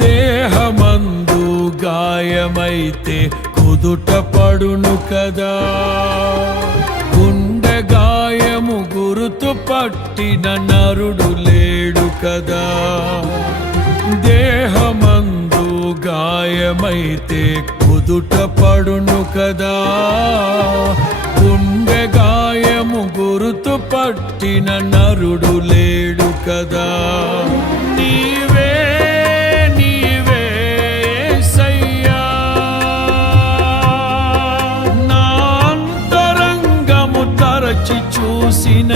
దేహమందు గాయమైతే కుదుట పడును కదా, గుండె గాయము గురుతు పట్టిన నరుడు లేడు కదా. దేహమందు గాయమైతే కుదుట పడును కదా, గుండె గాయము గురుతు పట్టిన నరుడు లేడు కదా. నీవే నీవే యేసయ్యా, నా అంతరంగము తరచి చూసిన